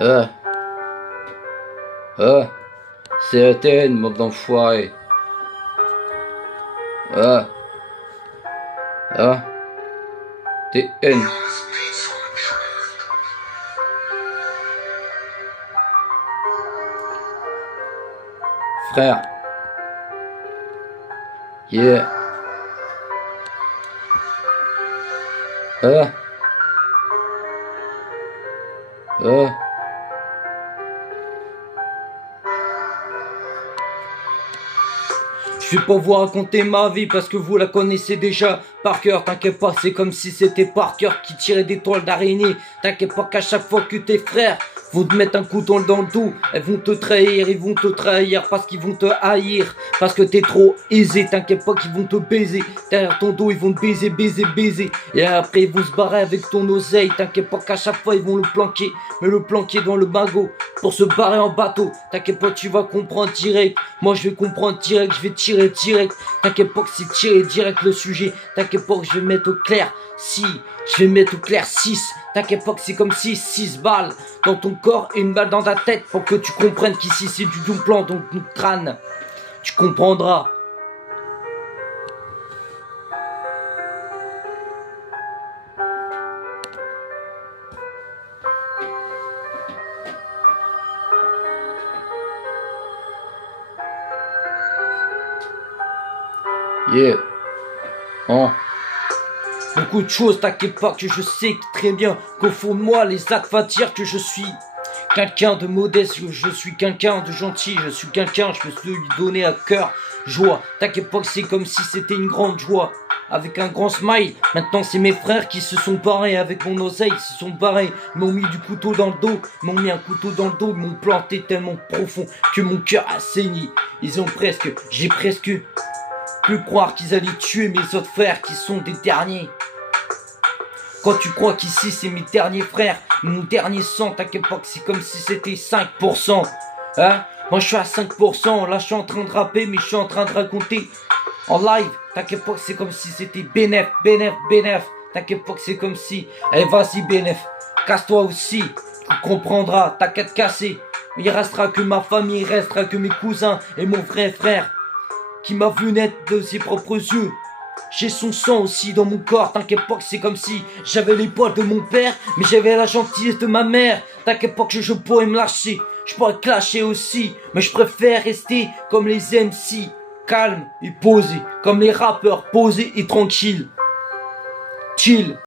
Euh, euh, c'est ETN, mode d'enfoiré. Euh, TN. Frère. Yeah. Euh. Euh. Je vais pas vous raconter ma vie parce que vous la connaissez déjà par cœur. T'inquiète pas, c'est comme si c'était par cœur qui tirait des toiles d'araignée. T'inquiète pas qu'à chaque fois que tes frères vont te mettre un couteau dans le dos, elles vont te trahir, ils vont te trahir parce qu'ils vont te haïr, parce que t'es trop aisé. T'inquiète pas qu'ils vont te baiser derrière ton dos, ils vont te baiser, baiser, baiser. Et après ils vont se barrer avec ton oseille. T'inquiète pas qu'à chaque fois ils vont le planquer, mais le planquer dans le bagot pour se barrer en bateau. T'inquiète pas, tu vas comprendre direct. Moi je vais comprendre direct, je vais tirer direct. T'inquiète pas que c'est tirer direct le sujet. T'inquiète pas que je vais mettre au clair. Si, je vais mettre au clair 6. T'inquiète pas que c'est comme si 6 balles dans ton corps et une balle dans ta tête pour que tu comprennes qu'ici c'est du plan dans ton crâne. Tu comprendras. Yeah. Hein. Beaucoup de choses, t'inquiète pas que je sais très bien qu'au fond de moi, les actes vont dire que je suis quelqu'un de modeste, je suis quelqu'un de gentil, je suis quelqu'un, je peux lui donner à cœur joie. T'inquiète pas que c'est comme si c'était une grande joie, avec un grand smile. Maintenant c'est mes frères qui se sont barrés avec mon oseille, ils se sont barrés, m'ont mis du couteau dans le dos, m'ont mis un couteau dans le dos, m'ont planté tellement profond que mon cœur a saigné. J'ai presque pu croire qu'ils allaient tuer mes autres frères qui sont des derniers. Quand tu crois qu'ici c'est mes derniers frères, mon dernier sang, t'inquiète pas que c'est comme si c'était 5%. Hein? Moi je suis à 5%, là je suis en train de rapper, mais je suis en train de raconter en live. T'inquiète pas que c'est comme si c'était bénéf. T'inquiète pas que c'est comme si, allez vas-y bénéf, casse-toi aussi, tu comprendras, t'as qu'à te casser. Il restera que ma famille, il restera que mes cousins et mon vrai frère qui m'a vu naître de ses propres yeux. J'ai son sang aussi dans mon corps, t'inquiète pas que c'est comme si j'avais les poils de mon père, mais j'avais la gentillesse de ma mère. T'inquiète pas que je pourrais me lâcher, je pourrais clasher aussi, mais je préfère rester comme les MC, calme et posé, comme les rappeurs posés et tranquilles. Chill.